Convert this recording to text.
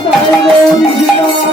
大人您知道